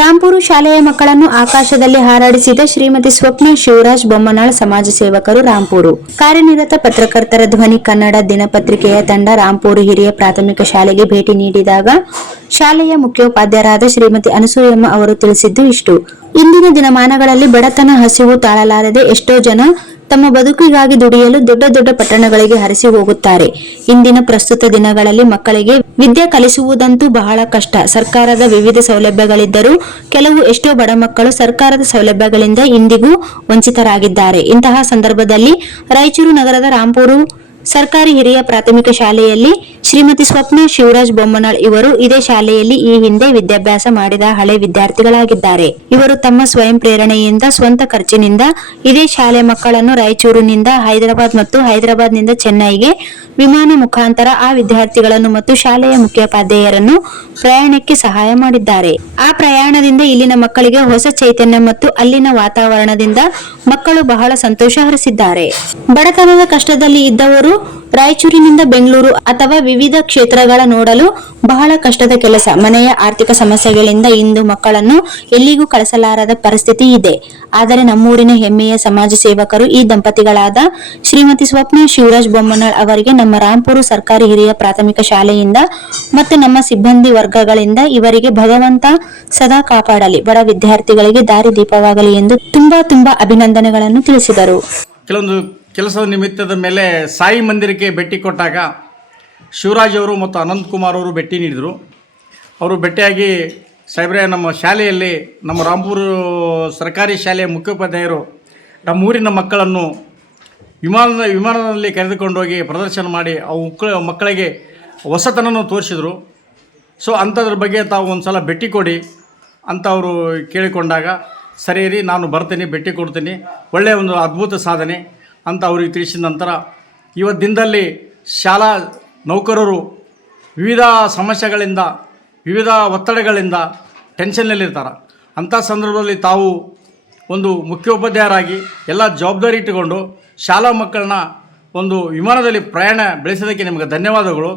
ರಾಂಪುರ ಶಾಲೆಯ ಮಕ್ಕಳನ್ನು ಆಕಾಶದಲ್ಲಿ ಹಾರಾಡಿಸಿದ ಶ್ರೀಮತಿ ಸ್ವಪ್ನ ಶಿವರಾಜ್ ಬೊಮ್ಮನಾಳ್, ಸಮಾಜ ಸೇವಕರು, ರಾಂಪುರ. ಕಾರ್ಯನಿರತ ಪತ್ರಕರ್ತರ ಧ್ವನಿ ಕನ್ನಡ ದಿನಪತ್ರಿಕೆಯ ತಂಡ ರಾಂಪುರ ಹಿರಿಯ ಪ್ರಾಥಮಿಕ ಶಾಲೆಗೆ ಭೇಟಿ ನೀಡಿದಾಗ ಶಾಲೆಯ ಮುಖ್ಯೋಪಾಧ್ಯಾಯರಾದ ಶ್ರೀಮತಿ ಅನಸೂಯಮ್ಮ ಅವರು ತಿಳಿಸಿದ್ದು ಇಷ್ಟು. ಇಂದಿನ ದಿನಮಾನಗಳಲ್ಲಿ ಬಡತನ, ಹಸಿವು ತಾಳಲಾರದೆ ಎಷ್ಟೋ ಜನ ತಮ್ಮ ಬದುಕಿಗಾಗಿ ದುಡಿಯಲು ದೊಡ್ಡ ದೊಡ್ಡ ಪಟ್ಟಣಗಳಿಗೆ ಹರಿಸಿ ಹೋಗುತ್ತಾರೆ. ಇಂದಿನ ಪ್ರಸ್ತುತ ದಿನಗಳಲ್ಲಿ ಮಕ್ಕಳಿಗೆ ವಿದ್ಯೆ ಕಲಿಸುವುದಂತೂ ಬಹಳ ಕಷ್ಟ. ಸರ್ಕಾರದ ವಿವಿಧ ಸೌಲಭ್ಯಗಳಿದ್ದರೂ ಕೆಲವು ಎಷ್ಟೋ ಬಡ ಮಕ್ಕಳು ಸರ್ಕಾರದ ಸೌಲಭ್ಯಗಳಿಂದ ಇಂದಿಗೂ ವಂಚಿತರಾಗಿದ್ದಾರೆ. ಇಂತಹ ಸಂದರ್ಭದಲ್ಲಿ ರಾಯಚೂರು ನಗರದ ರಾಂಪುರ ಸರ್ಕಾರಿ ಹಿರಿಯ ಪ್ರಾಥಮಿಕ ಶಾಲೆಯಲ್ಲಿ ಶ್ರೀಮತಿ ಸ್ವಪ್ನ ಶಿವರಾಜ್ ಬೊಮ್ಮನಾಳ್ ಇವರು ಇದೇ ಶಾಲೆಯಲ್ಲಿ ಈ ಹಿಂದೆ ವಿದ್ಯಾಭ್ಯಾಸ ಮಾಡಿದ ಹಳೆ ವಿದ್ಯಾರ್ಥಿಗಳಾಗಿದ್ದಾರೆ. ಇವರು ತಮ್ಮ ಸ್ವಯಂ ಪ್ರೇರಣೆಯಿಂದ ಸ್ವಂತ ಖರ್ಚಿನಿಂದ ಇದೇ ಶಾಲೆ ಮಕ್ಕಳನ್ನು ರಾಯಚೂರಿನಿಂದ ಹೈದರಾಬಾದ್ ಮತ್ತು ಹೈದರಾಬಾದ್ನಿಂದ ಚೆನ್ನೈಗೆ ವಿಮಾನ ಮುಖಾಂತರ ಆ ವಿದ್ಯಾರ್ಥಿಗಳನ್ನು ಮತ್ತು ಶಾಲೆಯ ಮುಖ್ಯೋಪಾಧ್ಯಾಯರನ್ನು ಪ್ರಯಾಣಕ್ಕೆ ಸಹಾಯ ಮಾಡಿದ್ದಾರೆ. ಆ ಪ್ರಯಾಣದಿಂದ ಇಲ್ಲಿನ ಮಕ್ಕಳಿಗೆ ಹೊಸ ಚೈತನ್ಯ ಮತ್ತು ಅಲ್ಲಿನ ವಾತಾವರಣದಿಂದ ಮಕ್ಕಳು ಬಹಳ ಸಂತೋಷ ಹರಿಸಿದ್ದಾರೆ. ಬಡತನದ ಕಷ್ಟದಲ್ಲಿ ಇದ್ದವರು ರಾಯಚೂರಿನಿಂದ ಬೆಂಗಳೂರು ಅಥವಾ ವಿವಿಧ ಕ್ಷೇತ್ರಗಳ ನೋಡಲು ಬಹಳ ಕಷ್ಟದ ಕೆಲಸ. ಮನೆಯ ಆರ್ಥಿಕ ಸಮಸ್ಯೆಗಳಿಂದ ಇಂದು ಮಕ್ಕಳನ್ನು ಎಲ್ಲಿಗೂ ಕಳಿಸಲಾರದ ಪರಿಸ್ಥಿತಿ ಇದೆ. ಆದರೆ ನಮ್ಮೂರಿನ ಹೆಮ್ಮೆಯ ಸಮಾಜ ಸೇವಕರು ಈ ದಂಪತಿಗಳಾದ ಶ್ರೀಮತಿ ಸ್ವಪ್ನ ಶಿವರಾಜ್ ಬೊಮ್ಮನಾಳ್ ಅವರಿಗೆ ನಮ್ಮ ರಾಂಪುರ ಸರ್ಕಾರಿ ಹಿರಿಯ ಪ್ರಾಥಮಿಕ ಶಾಲೆಯಿಂದ ಮತ್ತು ನಮ್ಮ ಸಿಬ್ಬಂದಿ ವರ್ಗಗಳಿಂದ ಇವರಿಗೆ ಭಗವಂತ ಸದಾ ಕಾಪಾಡಲಿ, ಬಡ ವಿದ್ಯಾರ್ಥಿಗಳಿಗೆ ದಾರಿ ದೀಪವಾಗಲಿ ಎಂದು ತುಂಬಾ ಅಭಿನಂದನೆಗಳನ್ನು ತಿಳಿಸಿದರು. ಕೆಲವೊಂದು ಕೆಲಸದ ನಿಮಿತ್ತದ ಮೇಲೆ ಸಾಯಿ ಮಂದಿರಕ್ಕೆ ಭೇಟಿ ಕೊಟ್ಟಾಗ ಶಿವರಾಜ್ ಅವರು ಮತ್ತು ಅನಂತಕುಮಾರ್ ಅವರು ಭೇಟಿ ನೀಡಿದರು. ಅವರು ಭೇಟಿಯಾಗಿ ಸಾಹೇಬ್ರೆ, ನಮ್ಮ ಶಾಲೆಯಲ್ಲಿ ನಮ್ಮ ರಾಂಪುರ ಸರ್ಕಾರಿ ಶಾಲೆಯ ಮುಖ್ಯೋಪಾಧ್ಯಾಯರು ನಮ್ಮ ಊರಿನ ಮಕ್ಕಳನ್ನು ವಿಮಾನದಲ್ಲಿ ಕರೆದುಕೊಂಡೋಗಿ ಪ್ರದರ್ಶನ ಮಾಡಿ ಮಕ್ಕಳಿಗೆ ಹೊಸತನವನ್ನು ತೋರಿಸಿದರು. ಸೊ ಅಂಥದ್ರ ಬಗ್ಗೆ ತಾವು ಒಂದು ಸಲ ಭೇಟಿ ಕೊಡಿ ಅಂತ ಅವರು ಕೇಳಿಕೊಂಡಾಗ, ಸರಿ ರೀ, ನಾನು ಬರ್ತೀನಿ, ಭೇಟಿ ಕೊಡ್ತೀನಿ, ಒಳ್ಳೆಯ ಒಂದು ಅದ್ಭುತ ಸಾಧನೆ ಅಂತ ಅವ್ರಿಗೆ ತಿಳಿಸಿದ ನಂತರ ಇವತ್ತು ದಿನದಲ್ಲಿ ಶಾಲಾ ನೌಕರರು ವಿವಿಧ ಸಮಸ್ಯೆಗಳಿಂದ, ವಿವಿಧ ಒತ್ತಡಗಳಿಂದ ಟೆನ್ಷನ್ನಲ್ಲಿರ್ತಾರೆ. ಅಂಥ ಸಂದರ್ಭದಲ್ಲಿ ತಾವು ಒಂದು ಮುಖ್ಯೋಪಾಧ್ಯಾಯರಾಗಿ ಎಲ್ಲ ಜವಾಬ್ದಾರಿ ಇಟ್ಟುಕೊಂಡು ಶಾಲಾ ಮಕ್ಕಳನ್ನ ಒಂದು ವಿಮಾನದಲ್ಲಿ ಪ್ರಯಾಣ ಬೆಳೆಸೋದಕ್ಕೆ ನಿಮಗೆ ಧನ್ಯವಾದಗಳು.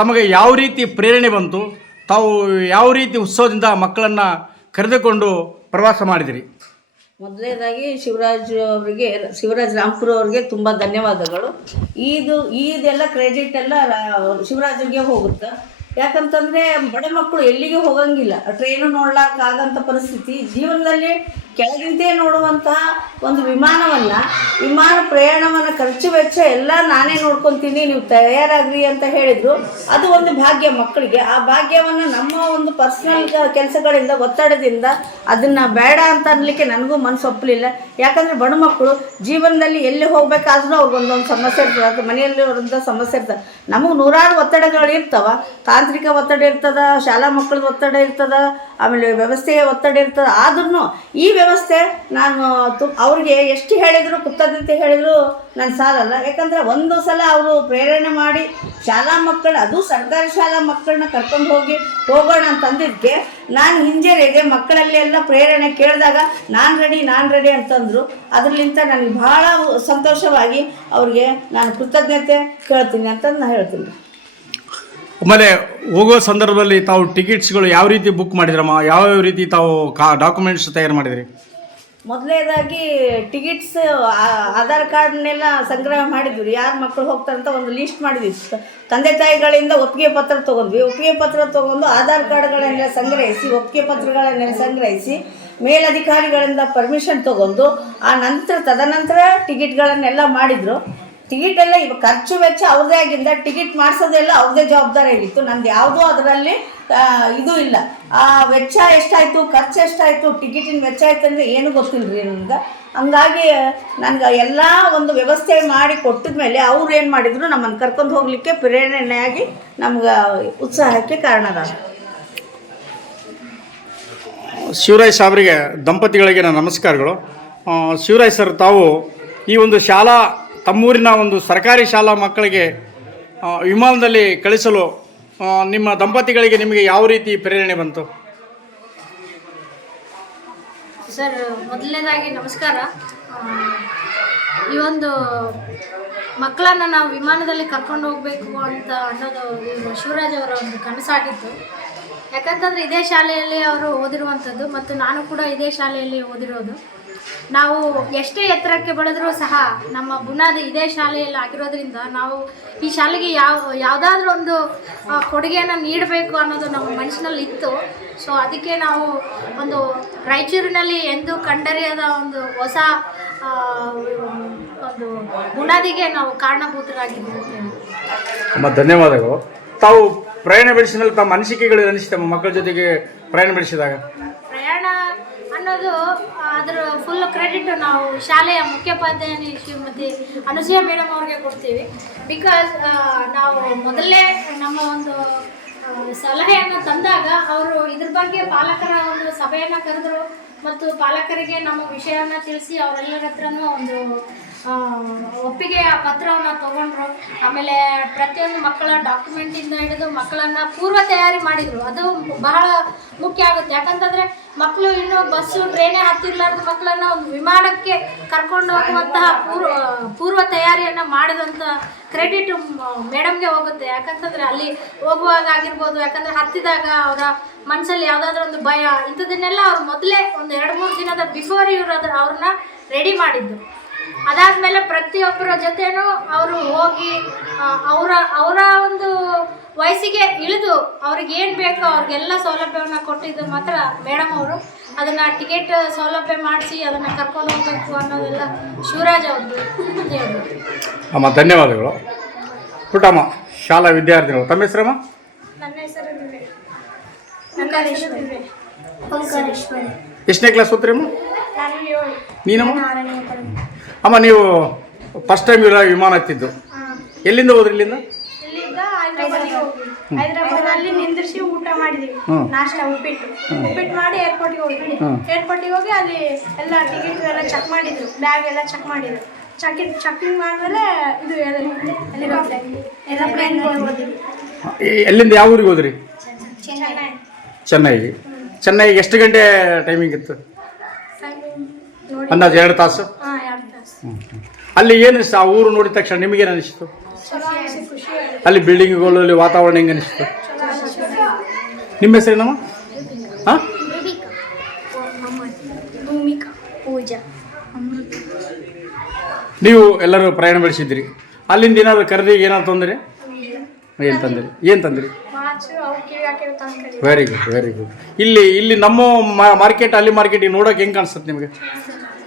ತಮಗೆ ಯಾವ ರೀತಿ ಪ್ರೇರಣೆ ಬಂತು, ತಾವು ಯಾವ ರೀತಿ ಉತ್ಸವದಿಂದ ಮಕ್ಕಳನ್ನು ಕರೆದುಕೊಂಡು ಪ್ರವಾಸ ಮಾಡಿದಿರಿ? ಮೊದಲನೇದಾಗಿ ಶಿವರಾಜ್ ರಾಂಪುರ ಅವ್ರಿಗೆ ತುಂಬ ಧನ್ಯವಾದಗಳು. ಇದೆಲ್ಲ ಕ್ರೆಡಿಟ್ ಎಲ್ಲ ಶಿವರಾಜ್ಗೆ ಹೋಗುತ್ತೆ. ಯಾಕಂತಂದರೆ ಬಡ ಮಕ್ಕಳು ಎಲ್ಲಿಗೆ ಹೋಗಂಗಿಲ್ಲ, ಟ್ರೈನು ನೋಡ್ಲಿಕ್ಕಾಗಂಥ ಪರಿಸ್ಥಿತಿ, ಜೀವನದಲ್ಲಿ ಕೆಳಗಿಂದೇ ನೋಡುವಂತಹ ಒಂದು ವಿಮಾನ ಪ್ರಯಾಣವನ್ನು ಖರ್ಚು ವೆಚ್ಚ ಎಲ್ಲ ನಾನೇ ನೋಡ್ಕೊತೀನಿ, ನೀವು ತಯಾರಾಗ್ರಿ ಅಂತ ಹೇಳಿದರು. ಅದು ಒಂದು ಭಾಗ್ಯ ಮಕ್ಕಳಿಗೆ. ಆ ಭಾಗ್ಯವನ್ನು ನಮ್ಮ ಒಂದು ಪರ್ಸ್ನಲ್ ಕೆಲಸಗಳಿಂದ, ಒತ್ತಡದಿಂದ ಅದನ್ನು ಬೇಡ ಅಂತ ಅನ್ನಲಿಕ್ಕೆ ನನಗೂ ಮನಸ್ಸು ಒಪ್ಪಲಿಲ್ಲ. ಯಾಕಂದರೆ ಬಡ ಮಕ್ಕಳು ಜೀವನದಲ್ಲಿ ಎಲ್ಲಿ ಹೋಗಬೇಕಾದ್ರೂ ಅವ್ರಿಗೊಂದೊಂದು ಸಮಸ್ಯೆ ಇರ್ತದೆ, ಅದು ಮನೆಯಲ್ಲಿ ಒಂದು ಸಮಸ್ಯೆ ಇರ್ತದೆ. ನಮಗೆ ನೂರಾರು ಒತ್ತಡಗಳು ಇರ್ತವೆ. ತಾಂತ್ರಿಕ ಒತ್ತಡ ಇರ್ತದೆ, ಶಾಲಾ ಮಕ್ಕಳದ ಒತ್ತಡ ಇರ್ತದೆ, ಆಮೇಲೆ ವ್ಯವಸ್ಥೆಯ ಒತ್ತಡ ಇರ್ತದೆ. ಆದ್ರೂ ಈ ವ್ಯವಸ್ಥೆ ನಾನು ಅವ್ರಿಗೆ ಎಷ್ಟು ಹೇಳಿದ್ರು, ಕೃತಜ್ಞತೆ ಹೇಳಿದ್ರು ನಾನು ಸಾಲಲ್ಲ. ಯಾಕಂದರೆ ಒಂದು ಸಲ ಅವರು ಪ್ರೇರಣೆ ಮಾಡಿ ಶಾಲಾ ಮಕ್ಕಳು, ಅದು ಸರ್ಕಾರಿ ಶಾಲಾ ಮಕ್ಕಳನ್ನ ಕರ್ಕೊಂಡು ಹೋಗೋಣ ಅಂತಂದಿದ್ದಕ್ಕೆ ನಾನು ಹಿಂಜರಿದೆ. ಮಕ್ಕಳಲ್ಲಿ ಎಲ್ಲ ಪ್ರೇರಣೆ ಕೇಳಿದಾಗ ನಾನು ರೆಡಿ ಅಂತಂದರು. ಅದರಲ್ಲಿಂದ ನನಗೆ ಭಾಳ ಸಂತೋಷವಾಗಿ ಅವ್ರಿಗೆ ನಾನು ಕೃತಜ್ಞತೆ ಕೇಳ್ತೀನಿ ಅಂತ ನಾನು ಹೇಳ್ತೀನಿ. ಆಮೇಲೆ ಹೋಗೋ ಸಂದರ್ಭದಲ್ಲಿ ತಾವು ಟಿಕೆಟ್ಸ್ಗಳು ಯಾವ ರೀತಿ ಬುಕ್ ಮಾಡಿದ್ರಮ್ಮ? ಯಾವ ರೀತಿ ತಾವು ಡಾಕ್ಯುಮೆಂಟ್ಸ್ ತಯಾರು ಮಾಡಿದ್ರಿ? ಮೊದಲನೇದಾಗಿ ಟಿಕೆಟ್ಸ್, ಆಧಾರ್ ಕಾರ್ಡ್ನೆಲ್ಲ ಸಂಗ್ರಹ ಮಾಡಿದ್ವಿ. ಯಾರು ಮಕ್ಕಳು ಹೋಗ್ತಾರಂತ ಒಂದು ಲಿಸ್ಟ್ ಮಾಡಿದ್ವಿ. ತಂದೆ ತಾಯಿಗಳಿಂದ ಒಪ್ಪಿಗೆ ಪತ್ರ ತೊಗೊಂಡ್ವಿ. ಒಪ್ಪಿಗೆ ಪತ್ರ ತೊಗೊಂಡು ಆಧಾರ್ ಕಾರ್ಡ್ಗಳನ್ನೆಲ್ಲ ಸಂಗ್ರಹಿಸಿ, ಒಪ್ಪಿಗೆ ಪತ್ರಗಳನ್ನೆಲ್ಲ ಸಂಗ್ರಹಿಸಿ, ಮೇಲಧಿಕಾರಿಗಳಿಂದ ಪರ್ಮಿಷನ್ ತೊಗೊಂಡು ತದನಂತರ ಟಿಕೆಟ್ಗಳನ್ನೆಲ್ಲ ಮಾಡಿದರು. ಟಿಕೆಟ್ ಎಲ್ಲ ಇವಾಗ ಖರ್ಚು ವೆಚ್ಚ ಅವ್ರದ್ದೇ ಆಗಿಂದ, ಟಿಕೆಟ್ ಮಾಡಿಸೋದೆಲ್ಲ ಅವ್ರದ್ದೇ ಜವಾಬ್ದಾರಿ ಆಗಿತ್ತು. ನಂದು ಯಾವುದೂ ಅದರಲ್ಲಿ ಇದು ಇಲ್ಲ. ಆ ವೆಚ್ಚ ಎಷ್ಟಾಯಿತು, ಖರ್ಚು ಎಷ್ಟಾಯಿತು, ಟಿಕೆಟಿನ ವೆಚ್ಚ ಆಯ್ತು ಅಂದರೆ ಏನೂ ಗೊತ್ತಿಲ್ಲ ರೀ ನನಗೆ. ಹಂಗಾಗಿ ನನಗೆ ಎಲ್ಲ ಒಂದು ವ್ಯವಸ್ಥೆ ಮಾಡಿ ಕೊಟ್ಟಿದ ಮೇಲೆ ಅವ್ರು ಏನು ಮಾಡಿದ್ರು, ನಮ್ಮನ್ನು ಕರ್ಕೊಂಡು ಹೋಗಲಿಕ್ಕೆ ಪ್ರೇರಣೆಯಾಗಿ ನಮ್ಗೆ ಉತ್ಸಾಹಕ್ಕೆ ಕಾರಣದ. ಶಿವರಾಜ್ ಸಾಬ್ರಿಗೆ, ದಂಪತಿಗಳಿಗೆ ನನ್ನ ನಮಸ್ಕಾರಗಳು. ಶಿವರಾಜ್ ಸರ್, ತಾವು ಈ ಒಂದು ತಮ್ಮೂರಿನ ಒಂದು ಸರ್ಕಾರಿ ಶಾಲಾ ಮಕ್ಕಳಿಗೆ ವಿಮಾನದಲ್ಲಿ ಕಳಿಸಲು ನಿಮ್ಮ ದಂಪತಿಗಳಿಗೆ ನಿಮಗೆ ಯಾವ ರೀತಿ ಪ್ರೇರಣೆ ಬಂತು? ಸರ್, ಮೊದಲನೇದಾಗಿ ನಮಸ್ಕಾರ. ಈ ಒಂದು ಮಕ್ಕಳನ್ನು ನಾವು ವಿಮಾನದಲ್ಲಿ ಕರ್ಕೊಂಡು ಹೋಗಬೇಕು ಅಂತ ಅನ್ನೋದು ಶಿವರಾಜ್ ಅವರ ಒಂದು ಕನಸಾಗಿತ್ತು. ಯಾಕಂತಂದರೆ ಇದೇ ಶಾಲೆಯಲ್ಲಿ ಅವರು ಓದಿರುವಂಥದ್ದು ಮತ್ತು ನಾನು ಕೂಡ ಇದೇ ಶಾಲೆಯಲ್ಲಿ ಓದಿರೋದು. ನಾವು ಎಷ್ಟೇ ಎತ್ತರಕ್ಕೆ ಬೆಳೆದರೂ ಸಹ ನಮ್ಮ ಬುನಾದಿ ಇದೇ ಶಾಲೆಯಲ್ಲಿ ಆಗಿರೋದ್ರಿಂದ ನಾವು ಈ ಶಾಲೆಗೆ ಯಾವುದಾದ್ರೂ ಒಂದು ಕೊಡುಗೆಯನ್ನು ನೀಡಬೇಕು ಅನ್ನೋದು ನಮ್ಮ ಮನಸ್ಸಿನಲ್ಲಿ ಇತ್ತು. ಸೊ ಅದಕ್ಕೆ ನಾವು ಒಂದು ರಾಯಚೂರಿನಲ್ಲಿ ಎಂದು ಕಂಡರಿಯದ ಒಂದು ಹೊಸ ಒಂದು ಬುನಾದಿಗೆ ನಾವು ಕಾರಣಭೂತರಾಗಿದ್ದೇವೆ. ಅಮ್ಮ ಧನ್ಯವಾದಗಳು. ತಾವು ಪ್ರಯಾಣ ಬೆಳೆಸಿದಲ್ಲಿ ತಮ್ಮ ಅನಿಸಿಕೆಗಳು ಅನಿಸುತ್ತೆ ಮಕ್ಕಳ ಜೊತೆಗೆ ಪ್ರಯಾಣ ಬೆಳೆಸಿದಾಗ? ಪ್ರಯಾಣ ಅನ್ನೋದು ಅದರ ಫುಲ್ ಕ್ರೆಡಿಟ್ ನಾವು ಶಾಲೆಯ ಮುಖ್ಯೋಪಾಧ್ಯಾಯನಿ ಶ್ರೀಮತಿ ಅನುಸೂಯ ಮೇಡಮ್ ಅವ್ರಿಗೆ ಕೊಡ್ತೀವಿ. ಬಿಕಾಸ್ ನಾವು ಮೊದಲೇ ನಮ್ಮ ಒಂದು ಸಲಹೆಯನ್ನು ತಂದಾಗ ಅವರು ಇದ್ರ ಬಗ್ಗೆ ಪಾಲಕರ ಒಂದು ಸಭೆಯನ್ನು ಕರೆದರು ಮತ್ತು ಪಾಲಕರಿಗೆ ನಮ್ಮ ವಿಷಯವನ್ನು ತಿಳಿಸಿ ಅವರೆಲ್ಲರ ಹತ್ರನೂ ಒಂದು ಒಪ್ಪಿಗೆಯ ಪತ್ರವನ್ನು ತಗೊಂಡ್ರು. ಆಮೇಲೆ ಪ್ರತಿಯೊಂದು ಮಕ್ಕಳ ಡಾಕ್ಯುಮೆಂಟಿಂದ ಹಿಡಿದು ಮಕ್ಕಳನ್ನು ಪೂರ್ವ ತಯಾರಿ ಮಾಡಿದರು. ಅದು ಬಹಳ ಮುಖ್ಯ ಆಗುತ್ತೆ. ಯಾಕಂತಂದರೆ ಮಕ್ಕಳು ಇನ್ನೂ ಬಸ್ಸು ಟ್ರೈನೇ ಹತ್ತಿರಲಾರ್ದ ಮಕ್ಕಳನ್ನು ಒಂದು ವಿಮಾನಕ್ಕೆ ಕರ್ಕೊಂಡು ಹೋಗುವಂತಹ ಪೂರ್ವ ತಯಾರಿಯನ್ನು ಮಾಡಿದಂಥ ಕ್ರೆಡಿಟ್ ಮೇಡಮ್ಗೆ ಹೋಗುತ್ತೆ. ಯಾಕಂತಂದರೆ ಅಲ್ಲಿ ಹೋಗುವಾಗ ಆಗಿರ್ಬೋದು, ಯಾಕಂದರೆ ಹತ್ತಿದಾಗ ಅವರ ಮನಸ್ಸಲ್ಲಿ ಯಾವುದಾದ್ರೂ ಒಂದು ಭಯ ಇಂಥದನ್ನೆಲ್ಲ ಅವ್ರು ಮೊದಲೇ ಒಂದು 2-3 ದಿನದ ಬಿಫೋರ್ ಇವರು ಅವ್ರನ್ನ ರೆಡಿ ಮಾಡಿದ್ದು. ಅದಾದಮೇಲೆ ಪ್ರತಿಯೊಬ್ಬರ ಜೊತೆನೂ ಅವರು ಹೋಗಿ ಅವರ ಒಂದು ವಯಸ್ಸಿಗೆ ಇಳಿದು ಅವ್ರಿಗೆ ಏನು ಬೇಕೋ ಅವ್ರಿಗೆಲ್ಲ ಸೌಲಭ್ಯವನ್ನು ಕೊಟ್ಟಿದ್ದು ಮಾತ್ರ ಮೇಡಮ್ ಅವರು. ಅದನ್ನು ಟಿಕೆಟ್ ಸೌಲಭ್ಯ ಮಾಡಿಸಿ ಅದನ್ನು ಕರ್ಕೊಂಡು ಹೋಗ್ಬೇಕು ಅನ್ನೋದೆಲ್ಲ ಶಿವರಾಜ್ ಅವ್ರದ್ದು ಅಂತ ಹೇಳ್ಬೋದು. ಅಮ್ಮ ಧನ್ಯವಾದಗಳು. ಪುಟ್ಟಮ್ಮ, ಶಾಲಾ ವಿದ್ಯಾರ್ಥಿಗಳು, ತಮ್ಮ ಹೆಸರಮ್ಮ? ನನ್ನ ಹೆಸರು ಎಷ್ಟನೇ ಕ್ಲಾಸ್ ಓದ್ತೀರಿ ಅಮ್ಮ? ನಾನು 7. ನೀನಮ್ಮ? ಅಮ್ಮ ನೀವು ಫಸ್ಟ್ ಟೈಮ್ ವಿಮಾನ ಹತ್ತಿದ್ದು ಎಲ್ಲಿಂದ ಹೋದ್ರಿ? ಇಲ್ಲಿಂದ ಹೈದರಾಬಾದಲ್ಲಿ ನಿಂದಿರಿಸಿ ಊಟ ಮಾಡಿದ್ವಿ. ನಾಷ್ಟ ಉಪ್ಪಿಟ್ಟು ಮಾಡಿ ಏರ್ಪೋರ್ಟ್ಗೆ ಹೋದ್ವಿ. ಏರ್ಪೋರ್ಟಿಗೆ ಹೋಗಿ ಅಲ್ಲಿ ಎಲ್ಲ ಟಿಕೆಟ್ ಎಲ್ಲ ಚೆಕ್ ಮಾಡಿದ್ರು, ಬ್ಯಾಗ್ ಎಲ್ಲ ಚೆಕ್ ಮಾಡಿದ್ರು. ಚೆಕಿಂಗ್ ಮಾಡಿದ್ಮೇಲೆ ಇದು ಏರೋಪ್ಲೇನ್ ಹೋದ್ವಿ. ಎಲ್ಲಿಂದ ಯಾವ ಊರಿಗೆ ಹೋದ್ರಿ? ಚೆನ್ನೈ. ಚೆನ್ನೈಗೆ ಎಷ್ಟು ಗಂಟೆ ಟೈಮಿಂಗ್ ಇತ್ತು ಅಂದಾಜು? 2 ತಾಸು. 2 ತಾಸು. ಅಲ್ಲಿ ಏನು ಆ ಊರು ನೋಡಿದ ತಕ್ಷಣ ನಿಮಗೇನು ಅನಿಸ್ತು? ಖುಷಿ. ಅಲ್ಲಿ ಬಿಲ್ಡಿಂಗ್ಗಳು, ಅಲ್ಲಿ ವಾತಾವರಣ ಹೆಂಗೆ ಅನಿಸ್ತು? ನಿಮ್ಮ ಹೆಸರೇನಮ್ಮ? ಹಾಂ, ಭೂಮಿಕಾ, ಪೂಜಾ, ನೀವು ಎಲ್ಲರೂ ಪ್ರಯಾಣ ಬೆಳೆಸಿದ್ರಿ. ಅಲ್ಲಿಂದ ಏನಾದ್ರು ಖರೀದಿಗೆ ಏನಾದ್ರು ತೊಂದರೆ? ಏನು ತಂದಿರಿ? Very good. ಇಲ್ಲಿ ನಮ್ಮ ಮಾರ್ಕೆಟ್ ಅಲ್ಲಿ ಮಾರ್ಕೆಟಿಗೆ ನೋಡೋಕೆ ಹೆಂಗೆ ಕಾಣಿಸ್ತದೆ ನಿಮಗೆ?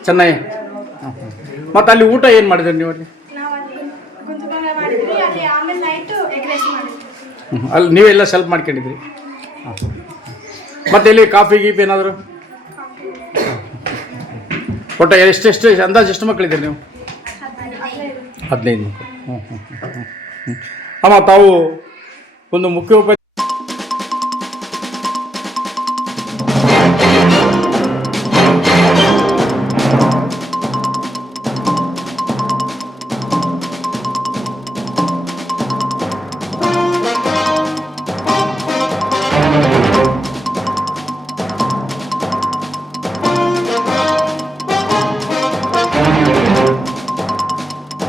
ಚೆನ್ನಾಗಿ. ಮತ್ತು ಅಲ್ಲಿ ಊಟ ಏನು ಮಾಡಿದ್ರಿ ನೀವು? ಅಲ್ಲಿ ಅಲ್ಲಿ ನೀವೆಲ್ಲ ಸೆಲ್ಫ್ ಮಾಡ್ಕೊಂಡಿದ್ರಿ? ಮತ್ತೆ ಇಲ್ಲಿ ಕಾಫಿ ಗೀಫಿ ಏನಾದರೂ? ಒಟ್ಟು ಎಷ್ಟು ಅಂದಾಜು ಎಷ್ಟು ಮಕ್ಕಳಿದ್ದೀರಿ ನೀವು? 15 ಮಕ್ಕಳು. ಅಮ್ಮ, ತಾವು ಒಂದು ಮುಖ್ಯೋಪಾಧ್ಯಾಯ